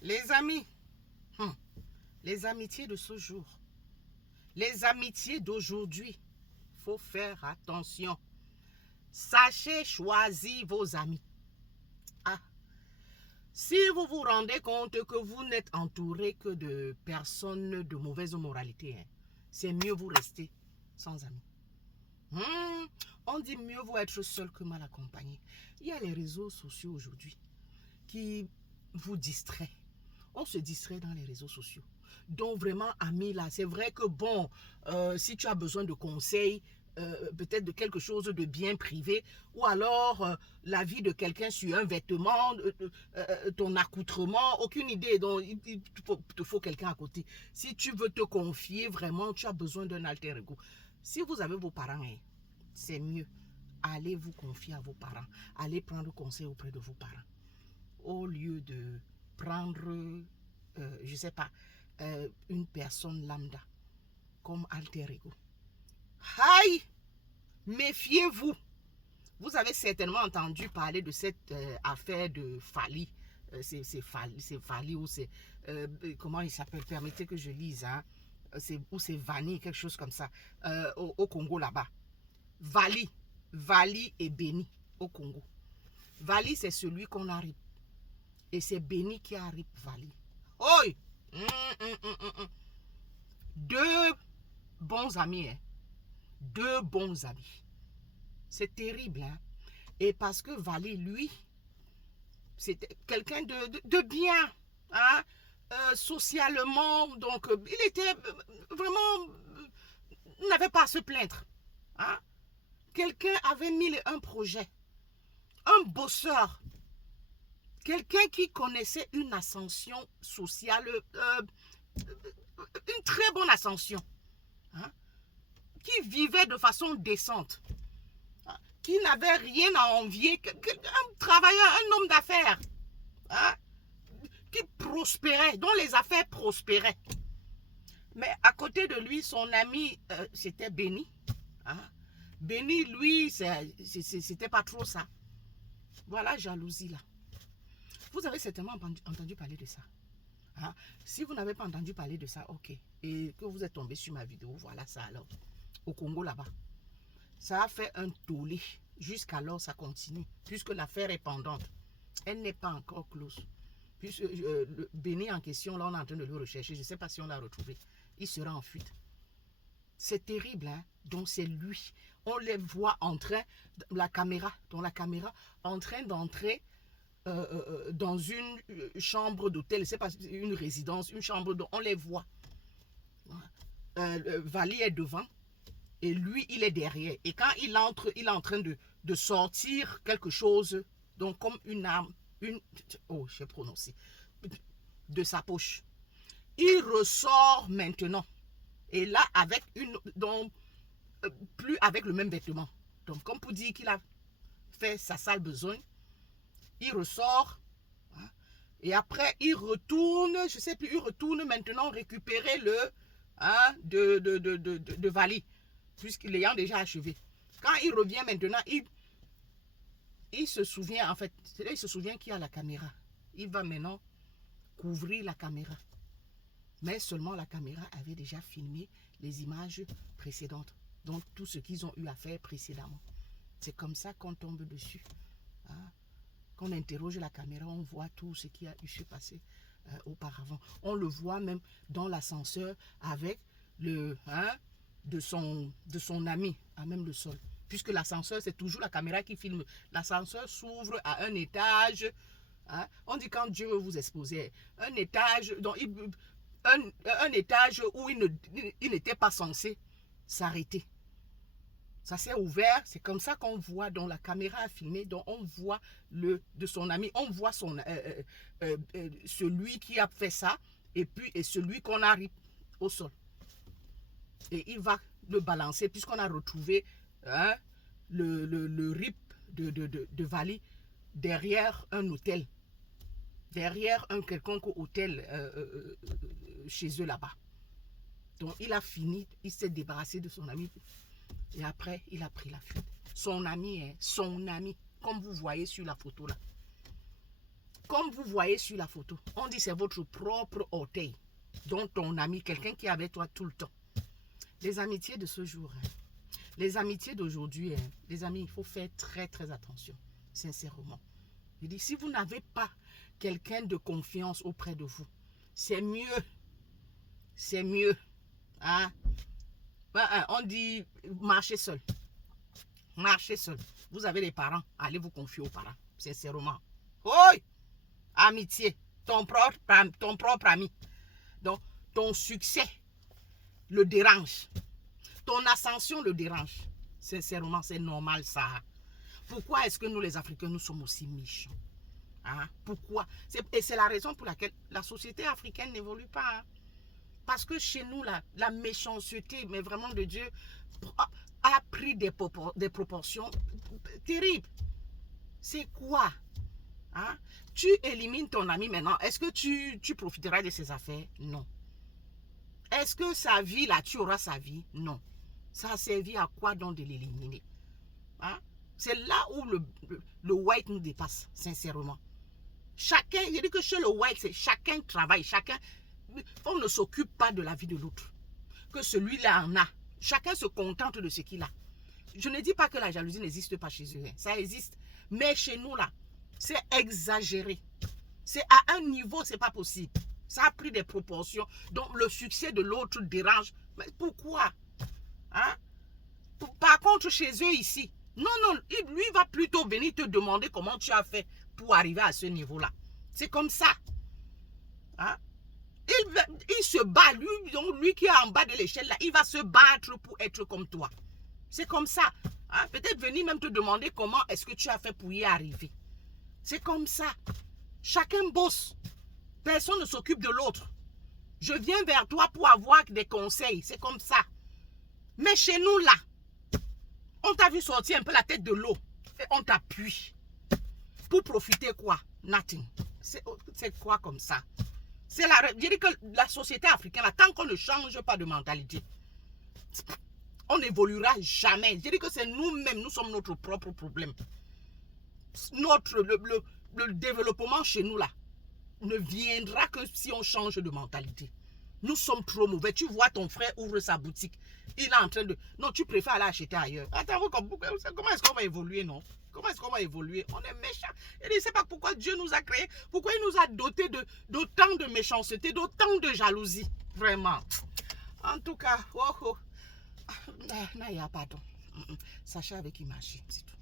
Les amis, les amitiés de ce jour, les amitiés d'aujourd'hui, il faut faire attention. Sachez choisir vos amis. Ah, si vous vous rendez compte que vous n'êtes entouré que de personnes de mauvaise moralité, c'est mieux vous rester sans amis. On dit mieux vaut être seul que mal accompagné. Il y a les réseaux sociaux aujourd'hui qui vous distraient. On se distrait dans les réseaux sociaux. Donc vraiment, amis là, c'est vrai que bon, si tu as besoin de conseils, peut-être de quelque chose de bien privé, ou alors la vie de quelqu'un sur un vêtement, ton accoutrement, aucune idée, donc il te faut quelqu'un à côté. Si tu veux te confier vraiment, tu as besoin d'un alter ego. Si vous avez vos parents, c'est mieux. Allez vous confier à vos parents. Allez prendre conseil auprès de vos parents. Au lieu de prendre, je ne sais pas, une personne lambda comme alter ego. Aïe! Méfiez-vous. Vous avez certainement entendu parler de cette affaire de Fally. C'est Fally ou c'est... comment il s'appelle? Permettez que je lise. Hein? Ou c'est Vani, quelque chose comme ça. Au Congo là-bas. Vali et Béni au Congo. Vali, c'est celui qu'on arrive. Et c'est Béni qui arrive Vali. Oi! Deux bons amis. Deux bons amis. C'est terrible. Hein? Et parce que Vali, lui, c'était quelqu'un de bien. Hein? Socialement, donc il était vraiment... n'avait pas à se plaindre. Hein? Quelqu'un avait mis un projet. Un bosseur. Quelqu'un qui connaissait une ascension sociale, une très bonne ascension, hein, qui vivait de façon décente, hein, qui n'avait rien à envier, un travailleur, un homme d'affaires, hein, qui prospérait, dont les affaires prospéraient. Mais à côté de lui, son ami, c'était Béni. Hein. Béni, lui, c'était pas trop ça. Voilà, jalousie là. Vous avez certainement entendu parler de ça. Hein? Si vous n'avez pas entendu parler de ça, ok. Et que vous êtes tombé sur ma vidéo, voilà ça alors. Au Congo là-bas. Ça a fait un tollé. Jusqu'alors, ça continue. Puisque l'affaire est pendante. Elle n'est pas encore close. Puisque le Béni en question, là, on est en train de le rechercher. Je ne sais pas si on l'a retrouvé. Il sera en fuite. C'est terrible, hein? Donc c'est lui. On les voit en train, dans la caméra, en train d'entrer dans une chambre d'hôtel, c'est pas une résidence, une chambre d'hôtel, on les voit. Vali est devant et lui, il est derrière. Et quand il entre, il est en train de sortir quelque chose, donc comme une arme, j'ai prononcé, de sa poche. Il ressort maintenant. Et là, avec donc, plus avec le même vêtement. Donc, comme pour dire qu'il a fait sa sale besogne, il ressort, hein, et après il retourne, je sais plus, il retourne maintenant récupérer le de Vali, puisqu'il l'ayant déjà achevé. Quand il revient maintenant, il se souvient, en fait, il se souvient qu'il y a la caméra. Il va maintenant couvrir la caméra. Mais seulement la caméra avait déjà filmé les images précédentes. Donc tout ce qu'ils ont eu à faire précédemment. C'est comme ça qu'on tombe dessus. Hein? Quand on interroge la caméra, on voit tout ce qui a eu se passer auparavant. On le voit même dans l'ascenseur avec de son ami à même le sol. Puisque l'ascenseur, c'est toujours la caméra qui filme. L'ascenseur s'ouvre à un étage. Hein? On dit quand Dieu veut vous exposer, un étage, donc un étage où il n'était pas censé s'arrêter. Ça s'est ouvert, c'est comme ça qu'on voit, donc la caméra a filmé, donc on voit de son ami, on voit celui qui a fait ça, et celui qu'on a ri au sol. Et il va le balancer, puisqu'on a retrouvé le rip de Vali derrière un hôtel, derrière un quelconque hôtel chez eux là-bas. Donc il a fini, il s'est débarrassé de son ami. Et après, il a pris la fuite. Son ami, comme vous voyez sur la photo là. Comme vous voyez sur la photo, on dit c'est votre propre orteil, dont ton ami, quelqu'un qui est avec toi tout le temps. Les amitiés de ce jour, les amitiés d'aujourd'hui, les amis, il faut faire très très attention, sincèrement. Je dis, si vous n'avez pas quelqu'un de confiance auprès de vous, c'est mieux. C'est mieux. Hein? On dit marchez seul. Marchez seul. Vous avez des parents, allez vous confier aux parents, sincèrement. Oui, amitié, ton propre ami. Donc, ton succès le dérange. Ton ascension le dérange. Sincèrement, c'est normal ça. Pourquoi est-ce que nous, les Africains, nous sommes aussi méchants? Hein? Pourquoi? Et c'est la raison pour laquelle la société africaine n'évolue pas. Hein? Parce que chez nous, la méchanceté, mais vraiment de Dieu, a pris des proportions terribles. C'est quoi? Hein? Tu élimines ton ami maintenant. Est-ce que tu profiteras de ses affaires? Non. Est-ce que sa vie, là, tu auras sa vie? Non. Ça a servi à quoi donc de l'éliminer? Hein? C'est là où le white nous dépasse, sincèrement. Chacun, il dit que chez le white, c'est chacun travaille, on ne s'occupe pas de la vie de l'autre. Que celui-là en a. Chacun se contente de ce qu'il a. Je ne dis pas que la jalousie n'existe pas chez eux. Ça existe. Mais chez nous, là, c'est exagéré. C'est à un niveau, c'est pas possible. Ça a pris des proportions. Donc, le succès de l'autre dérange. Mais pourquoi? Hein? Par contre, chez eux ici, non, lui va plutôt venir te demander comment tu as fait pour arriver à ce niveau-là. C'est comme ça. Hein? Il se bat, lui qui est en bas de l'échelle, là, il va se battre pour être comme toi. C'est comme ça. Hein? Peut-être venir même te demander comment est-ce que tu as fait pour y arriver. C'est comme ça. Chacun bosse. Personne ne s'occupe de l'autre. Je viens vers toi pour avoir des conseils. C'est comme ça. Mais chez nous, là, on t'a vu sortir un peu la tête de l'eau. Et on t'appuie. Pour profiter quoi? Nothing. C'est quoi comme ça? Je dis que la société africaine, là, tant qu'on ne change pas de mentalité, on n'évoluera jamais. Je dis que c'est nous-mêmes, nous sommes notre propre problème. Le développement chez nous, là, ne viendra que si on change de mentalité. Nous sommes trop mauvais. Tu vois ton frère ouvre sa boutique. Il est en train de... Non, tu préfères aller acheter ailleurs. Attends, comment est-ce qu'on va évoluer, non? Comment est-ce qu'on va évoluer? On est méchants. Je ne sais pas pourquoi Dieu nous a créés. Pourquoi il nous a dotés d'autant de méchanceté, d'autant de jalousie. Vraiment. En tout cas, il n'y a pardon. Sachez avec qui marcher, c'est tout.